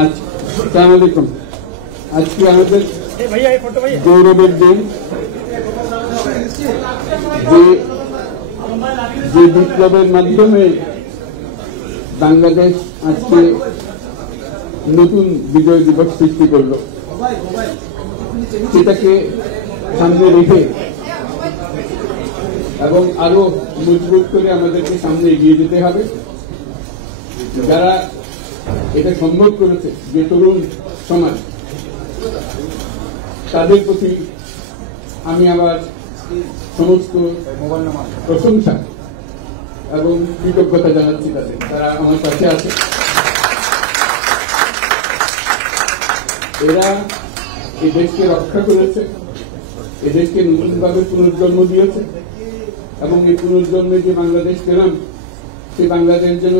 আসসালামু আলাইকুম। আজকে আমাদের গৌরবের দিন, যে বিপ্লবের মাধ্যমে বাংলাদেশ আজকে নতুন বিজয় দিবস সৃষ্টি করলো, সেটাকে সামনে রেখে এবং আরো মজবুত করে আমাদেরকে সামনে এগিয়ে যেতে হবে। যারা এটা সম্ভব করেছে, যে তরুণ সমাজ, তাদের প্রতি আমি আবার সমস্ত প্রশংসা এবং কৃতজ্ঞতা জানাচ্ছি তাদের, তারা আমার কাছে আছে। এরা এই দেশকে রক্ষা করেছে, এই দেশকে নতুনভাবে পুনর্জন্ম দিয়েছে এবং এই পুনর্জন্মে যে বাংলাদেশ পেলাম, সেই বাংলাদেশ যেন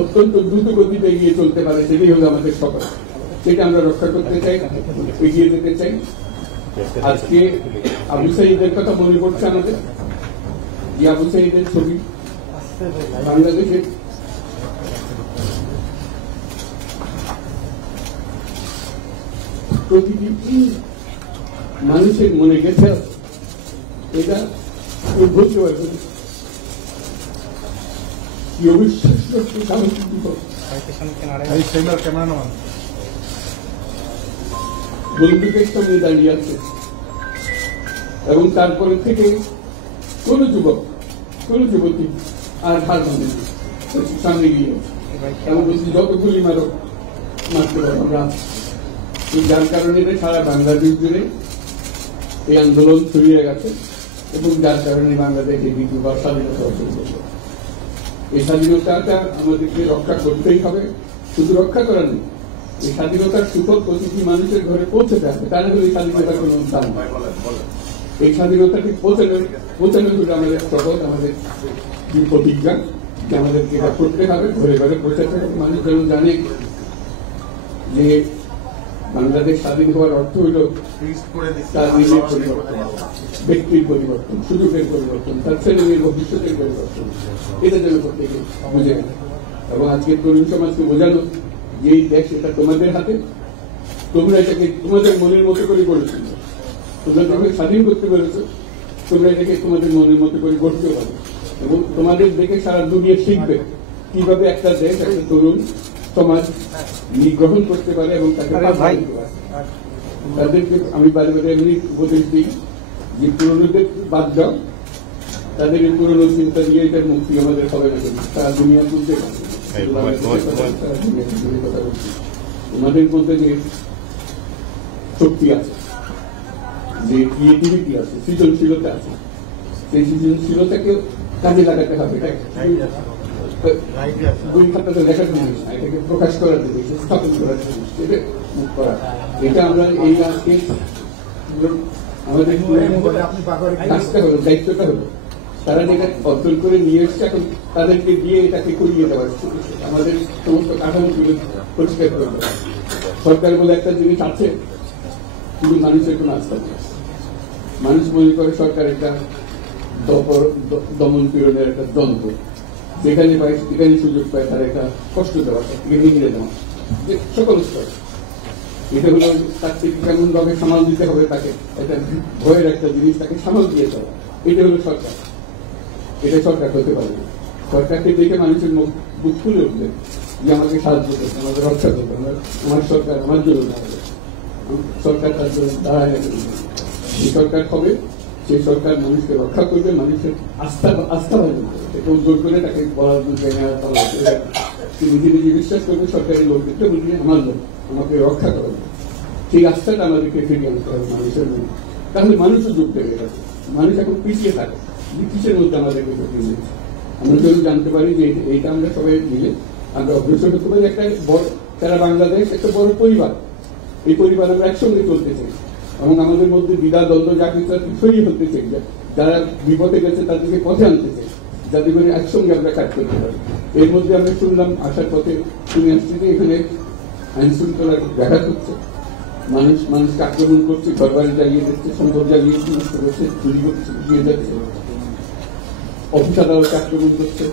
অত্যন্ত দ্রুত গতিতে এগিয়ে চলতে পারে, সেটাই হলো আমাদের সফল। সেটা আমরা রক্ষা করতে চাই, এগিয়ে যেতে চাই। আজকে আবু সাঈদের কথা মনে পড়ছে আমাদের, যে আবু সাঈদের ছবি বাংলাদেশের প্রতিটি মানুষের মনে গেছে, এটা বলতে পারবে কি অবিশ্বাস্য সাহসিক বিপদ। বন্দুকের সামনে দাঁড়িয়ে আছে এবং তারপরে থেকে কোন যুবক, কোন যুবতী আর হার মানে সামনে গিয়ে এবং বলছি যত গুলি মারো মারতে পারো আমরা। যার কারণে সারা বাংলাদেশ জুড়ে এই আন্দোলন ছড়িয়ে গেছে এবং যার কারণে বাংলাদেশ এই দ্বিতীয়বার স্বাধীনতা অর্জন করল। এই স্বাধীনতাটা আমাদেরকে রক্ষা করতেই হবে। শুধু রক্ষা করার নেই, এই স্বাধীনতার সুফল প্রতিটি মানুষের ঘরে পৌঁছতে হবে, তা না হলে এই স্বাধীনতার কোনো দাম নয়। এই স্বাধীনতাকে পৌঁছানো হলো আমাদের শপথ, আমাদের প্রতিজ্ঞা, যে আমাদেরকে এটা করতে হবে, ঘরে ঘরে পৌঁছাতে হবে। মানুষ যেন জানে যে বাংলাদেশ স্বাধীন হওয়ার অর্থ হইল তার নিজের পরিবর্তন, ব্যক্তির পরিবর্তন, সুযোগের পরিবর্তন, তার ছেলে মেয়ের ভবিষ্যতের পরিবর্তন। এটা যেন প্রত্যেকে বুঝে গেল এবং আজকের তরুণ সমাজকে বোঝানো যে এই দেশ এটা তোমাদের হাতে, তোমরা এটাকে তোমাদের মনের মতো করে গড়েছো, তোমরা যখন স্বাধীন করতে পেরেছো, তোমরা এটাকে তোমাদের মনের মতো করে গড়তে পারো এবং তোমাদের দেখে সারা দুনিয়া শিখবে কিভাবে একটা দেশ, একটা তরুণ সমাজ গ্রহণ করতে পারে এবং তাকে তাদেরকে আমি বারে বারে এমনি উপদেশ দিই যে পুরনোদের বাদ দাও, তাদের এই পুরনো চিন্তা দিয়ে এটার মুক্তি আমাদের হবে না, তারা দুনিয়া তুলতে পারে। তোমাদের মধ্যে যে শক্তি আছে, যে ক্রিয়েটিভিটি আছে, সৃজনশীলতা আছে, সেই সৃজনশীলতাকে কাজে লাগাতে হবে। বই খাতাতে লেখার জিনিস না, এটাকে প্রকাশ করার জিনিস, স্থাপন করার জিনিস, এটা আমরা এই আজকে আমাদের কাজটা হলো, দায়িত্বটা হলো, তারা যেটা অর্জন করে নিয়ে এসছে, এখন তাদেরকে দিয়ে এটাকে করিয়ে দেওয়ার আমাদের সমস্ত কাঠামোগুলো পরিষ্কার করে দেওয়া। সরকার বলে একটা জিনিস আছে, কিন্তু মানুষের কোনো আস্থা নেই। মানুষ মনে করে সরকার একটা দমন পীড়নের একটা যন্ত্র, যেখানে পায় সেখানে সুযোগ পায় তার একটা কষ্ট দেওয়া, নিগড়ে দেওয়া, সকল স্তর। এটা হলো তার থেকে কেমন ভাবে সামাল দিতে হবে, তাকে একটা ভয়ের একটা জিনিস, তাকে সামাল দিয়ে দেওয়া। এটা হলো সরকার, এটা সরকার হতে পারে। সরকারকে দেখে মানুষের বুক খুলে উঠবে যে আমাকে সাহায্য করবে, আমাকে রক্ষা করবে, আমার সরকার আমার জন্য দাঁড়াবে, সরকার তার জন্য দাঁড়ায়। যে সরকার হবে সেই সরকার মানুষকে রক্ষা করবে, মানুষের আস্থা বাড়বে, এটা উদ্যোগ করে তাকে বলার নিজে নিজে বিশ্বাস করবে সরকারি লোক দেখতে বুঝিয়ে আমার লোক, আমাকে রক্ষা করবে। সেই আস্থাটা আমাদেরকে ফিরিয়ে আনতে হবে মানুষের মধ্যে, তাহলে মানুষও যোগ দেবে। মানুষ এখন পিছিয়ে থাকে, ব্রিটিশের মধ্যে আমাদেরকে ঢুকিয়ে দিয়েছে। আমরা যদি জানতে পারি যে এইটা আমরা সবাই মিলে আমরা অগ্রসর হতে পারি। একটা বড় সারা বাংলাদেশ একটা বড় পরিবার, এই পরিবার আমরা একসঙ্গে চলতে চাই এবং আমাদের মধ্যে দ্বিধা দ্বন্দ্ব যা কিছু সরিয়ে ফেলতে চাই, যারা বিপদে গেছে তাদেরকে পথে আনতে চাই, যাতে করে একসঙ্গে আমরা কাজ করতে পারি। এর মধ্যে আমরা শুনলাম, আসার পথে শুনে আসছি যে এখানে আইন শৃঙ্খলার ব্যাঘাত হচ্ছে, মানুষকে আক্রমণ করছে, ঘরবাড়ি জ্বালিয়ে দিচ্ছে, সম্পদ জ্বালিয়ে নষ্ট করছে, চুরি করছে, দিয়ে যাচ্ছে, অফিস আদালতে আক্রমণ করছে,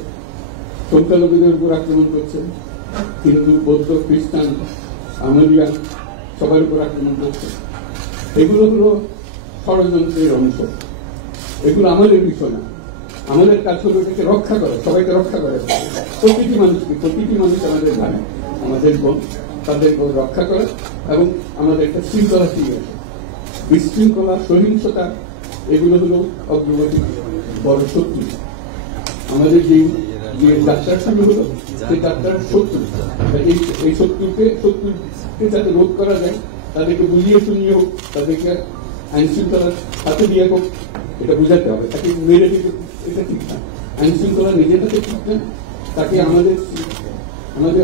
সংখ্যালঘুদের উপর আক্রমণ করছে, হিন্দু, বৌদ্ধ, খ্রিস্টান, আমেরিকান সবার উপর আক্রমণ করছে। এগুলো হলো ষড়যন্ত্রের অংশ, এগুলো আমাদের বিষয় না। আমাদের কাজ হলো এটাকে রক্ষা করা, সবাইকে রক্ষা করা, প্রতিটি মানুষ আমাদের ভাই, আমাদের বোন, তাদের রক্ষা করা এবং আমাদের একটা শৃঙ্খলা ঠিক আছে। বিশৃঙ্খলা, সহিংসতা এগুলো হলো অগ্রগতি বড় শত্রু। আমাদের যে যাত্রা শুরু হলো সেই যাত্রার শত্রু, এই শত্রুকে যাতে রোধ করা যায়, তাদেরকে বুঝিয়ে শুনিয়ে হোক, তাদেরকে আইন শৃঙ্খলার হাতে দিয়ে হোক, এটা বুঝাতে হবে। তাকে মেরে দিতে এটা ঠিক না। আইন শৃঙ্খলা নিজের হাতে ঠিক না, তাকে আমাদের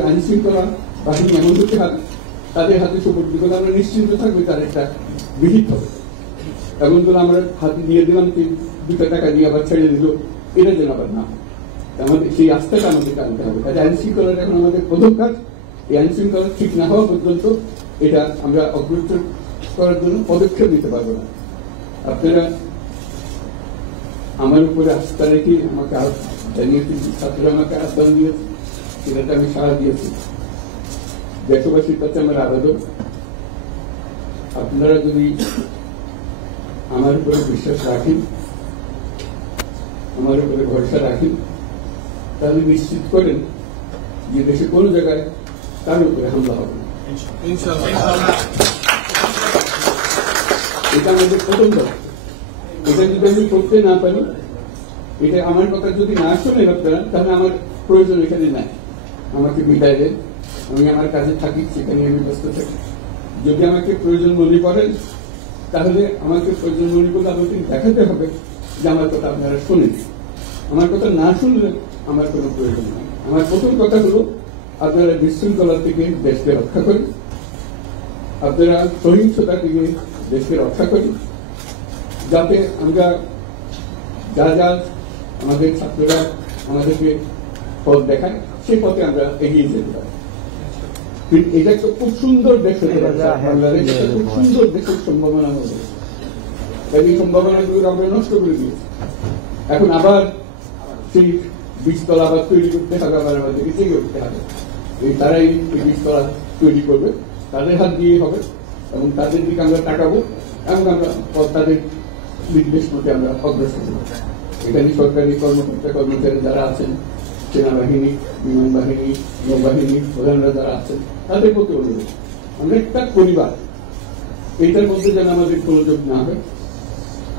আইন শৃঙ্খলা বাহিনী এমন হতে হবে তাদের হাতে সুপর্দ করে আমরা নিশ্চিন্ত থাকবে তার একটা বিহিত হবে। এমন করে আমরা হাতে দিয়ে দিলাম, 2 টাকা দিয়ে আবার ছেড়ে দিল, এটা যেন আবার না। আমাদের সেই আস্থাটা আমাদেরকে আনতে হবে। কাজে আইন শৃঙ্খলার এখন আমাদের প্রথম কাজ। এই আইন শৃঙ্খলা ঠিক না হওয়া পর্যন্ত এটা আমরা অগ্রসর করার জন্য পদক্ষেপ নিতে পারবো না। আপনারা আমার উপরে আস্থা রেখে আমাকে জানিয়েছি, ছাত্ররা আমাকে আহ্বান দিয়েছে, সেটাতে আমি সাড়া দিয়েছি। দেশবাসীর কাছে আমার আবেদন, আপনারা যদি আমার উপরে বিশ্বাস রাখেন, আমার উপরে ভরসা রাখেন, তাহলে নিশ্চিত করেন যে দেশে কোনো জায়গায় তার উপরে হামলা হবে না। এটা আমাদের প্রথম কথা। এটা যদি আমি করতে না পারি, এটা আমার কথা যদি না শোনেন আপনারা, তাহলে আমার প্রয়োজন এখানে নাই। আমাকে বিদায় দেন, আমি আমার কাজে থাকি, সেখানে আমি ব্যস্ত থাকি। যদি আমাকে প্রয়োজন মনে করেন, তাহলে আমাকে প্রয়োজন মনে করলে আমাকে দেখাতে হবে যে আমার কথা আপনারা শোনেন। আমার কথা না শুনলে আমার কোনো প্রয়োজন নেই। আমার প্রথম কথা হলো, আপনারা বিশৃঙ্খলা থেকে দেশকে রক্ষা করেন, আপনারা সহিংসতা থেকে দেশকে রক্ষা করেন, যাতে আমরা যা আমাদের ছাত্ররা আমাদেরকে পথ দেখায়, সেই পথে আমরা এগিয়ে যেতে পারি। এটা একটা খুব সুন্দর দেশ হতে পারে, বাংলাদেশ খুব সুন্দর দেশের সম্ভাবনা হবে। এই সম্ভাবনাগুলো আমরা নষ্ট করে দিয়েছি। এখন আবার সেই বীজতলা আবার তৈরি করতে হবে, আবার আমাদেরকে জেগে উঠতে হবে। তারাই এই বীজতলা তৈরি করবে, তাদের হাত দিয়ে হবে এবং তাদের দিকে আমরা তাকাবো এবং আমরা তাদের নির্দেশ মতে আমরা অগ্রসর হব। এখানে সরকারি কর্মকর্তা কর্মচারী যারা আছেন, সেনাবাহিনী, বিমান বাহিনী, নৌবাহিনী প্রধানরা যারা আছেন, তাদের প্রতি অনুরোধ, আমরা একটা পরিবার, এইটার মধ্যে যেন আমাদের গোলযোগ না হয়,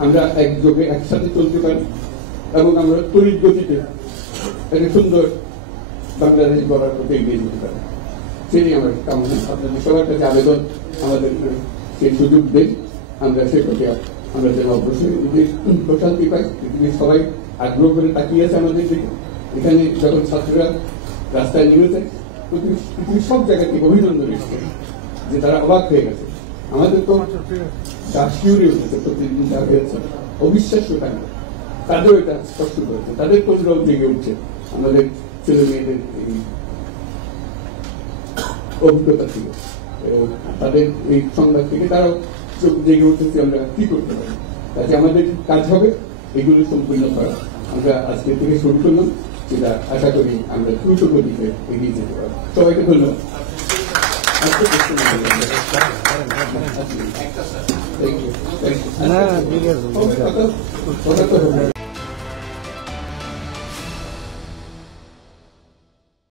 আমরা একযোগে একসাথে চলতে পারি এবং আমরা তড়িৎ গতিতে একটা সুন্দর বাংলাদেশ গড়ার প্রতি এগিয়ে যেতে পারি। সেই আমার কামনা। আপনাদের সবার কাছে আবেদন, আমাদের সেই সুযোগ দেন, আমরা সে প্রতি আমরা যেন অবশ্যই প্রশান্তি পাই। পৃথিবীর সবাই আগ্রহ করে তাকিয়ে আছে আমাদের দিকে। এখানে যখন ছাত্ররা রাস্তায় নেমেছে, পৃথিবীর সব জায়গা থেকে অভিনন্দন এসেছে, যে তারা অবাক হয়ে গেছে। আমাদের তো শিউরে উঠেছে, প্রতিদিন যা হয়েছে অবিশ্বাস্য টাকা, তাদেরও এটা স্পষ্ট করেছে, তাদের কোনটাও জেগে উঠছে আমাদের ছেলে মেয়েদের এই অভিজ্ঞতা থেকে, তাদের এই সংবাদ থেকে তারাও চোখ জেগে উঠেছে আমরা কি করতে পারি। তাতে আমাদের কাজ হবে এগুলো সম্পূর্ণ করা। আমরা আজকে থেকে শুরু করলাম, সেটা আশা করি আমরা দ্রুত গতিতে এগিয়ে যেতে পারবো। সবাইকে ধন্যবাদ। Thank you.